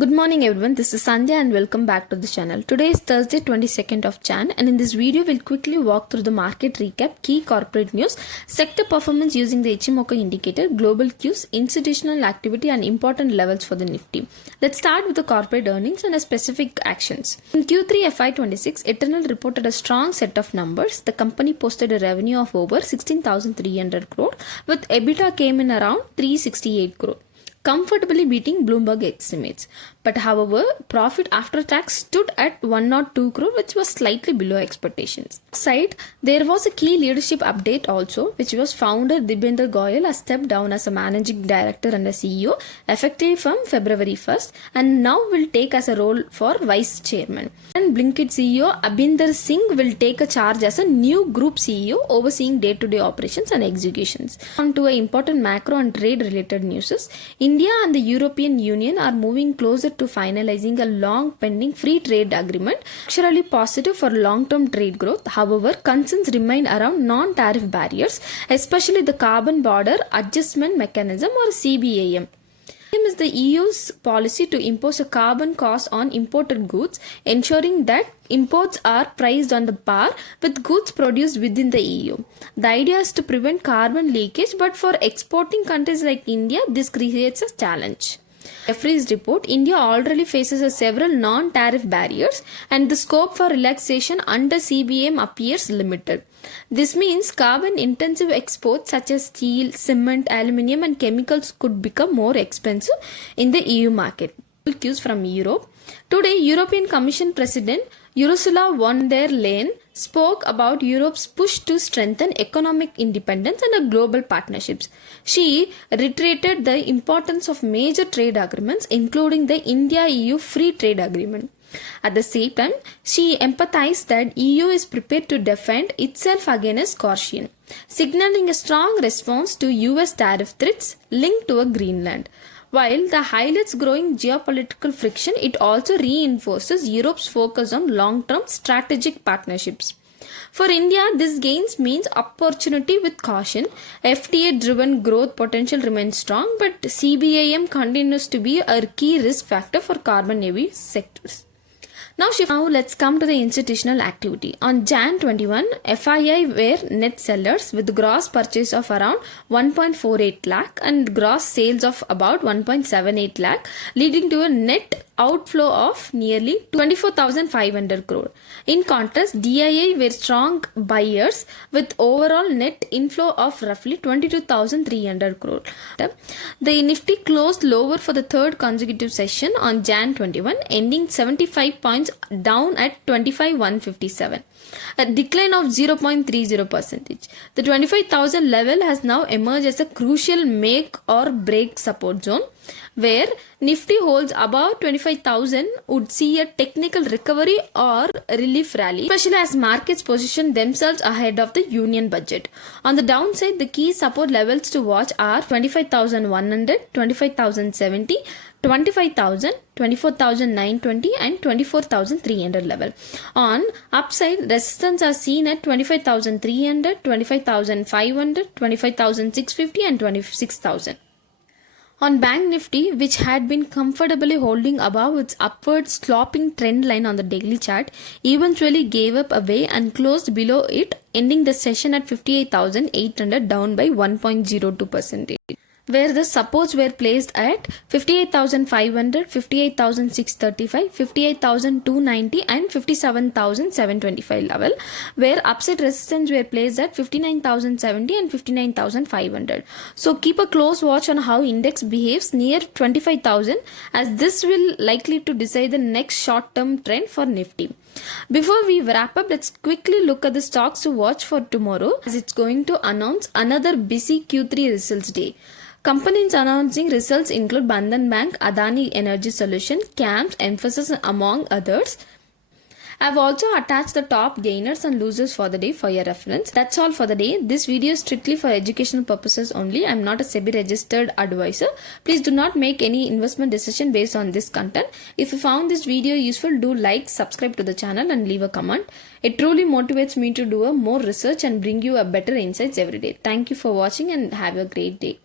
Good morning everyone, this is Sandhya and welcome back to the channel. Today is Thursday 22nd of Jan and in this video we'll quickly walk through the market recap, key corporate news, sector performance using the Ichimoku indicator, global cues, institutional activity and important levels for the Nifty. Let's start with the corporate earnings and specific actions. In Q3 FY26, Eternal reported a strong set of numbers. The company posted a revenue of over 16,300 crore with EBITDA came in around 368 crore, comfortably beating Bloomberg estimates. But however, profit after tax stood at 102 crore, which was slightly below expectations. Side, there was a key leadership update also, which was founder Dibender Goyal has stepped down as a managing director and a CEO effective from February 1st and now will take as a role for vice chairman. And Blinkit CEO Abhinder Singh will take a charge as a new group CEO overseeing day-to-day operations and executions. On to an important macro and trade related news. India and the European Union are moving closer to finalizing a long pending free trade agreement, actually positive for long-term trade growth. However, concerns remain around non-tariff barriers, especially the Carbon Border Adjustment Mechanism or CBAM. Is the EU's policy to impose a carbon cost on imported goods, ensuring that imports are priced on the par with goods produced within the EU. The idea is to prevent carbon leakage, but for exporting countries like India, this creates a challenge. Jefferies report, India already faces several non-tariff barriers and the scope for relaxation under CBAM appears limited. This means carbon-intensive exports such as steel, cement, aluminium and chemicals could become more expensive in the EU market. Cues from Europe. Today, European Commission President Ursula von der Leyen spoke about Europe's push to strengthen economic independence and global partnerships. She reiterated the importance of major trade agreements, including the India-EU Free Trade Agreement. At the same time, she emphasized that EU is prepared to defend itself against coercion, signaling a strong response to US tariff threats linked to Greenland. While the highlights growing geopolitical friction, it also reinforces Europe's focus on long-term strategic partnerships. For India, this gains means opportunity with caution. FTA-driven growth potential remains strong, but CBAM continues to be a key risk factor for carbon-heavy sectors. Now let's come to the institutional activity. On Jan 21, FII were net sellers with gross purchase of around 1.48 lakh and gross sales of about 1.78 lakh, leading to a net outflow of nearly 24,500 crore. In contrast, DII were strong buyers with overall net inflow of roughly 22,300 crore. The Nifty closed lower for the third consecutive session on Jan 21, ending 75 points down at 25,157. A decline of 0.30%. The 25,000 level has now emerged as a crucial make or break support zone, where Nifty holds above 25,000 would see a technical recovery or relief rally, especially as markets position themselves ahead of the union budget. On the downside, the key support levels to watch are 25,100, 25,070, 25,000, 24,920 and 24,300 level. On upside, resistance are seen at 25,300, 25,500, 25,650 and 26,000. On Bank Nifty, which had been comfortably holding above its upward sloping trend line on the daily chart, eventually gave up away and closed below it, ending the session at 58,800, down by 1.02%. Where the supports were placed at 58,500, 58,635, 58,290 and 57,725 level, where upside resistance were placed at 59,070 and 59,500. So keep a close watch on how index behaves near 25,000, as this will likely to decide the next short-term trend for Nifty. Before we wrap up, let's quickly look at the stocks to watch for tomorrow, as it's going to announce another busy Q3 results day. Companies announcing results include Bandhan Bank, Adani Energy Solutions, CAMS, Mphasis among others. I've also attached the top gainers and losers for the day for your reference. That's all for the day. This video is strictly for educational purposes only. I'm not a SEBI registered advisor. Please do not make any investment decision based on this content. If you found this video useful, do like, subscribe to the channel and leave a comment. It truly motivates me to do more research and bring you a better insights every day. Thank you for watching and have a great day.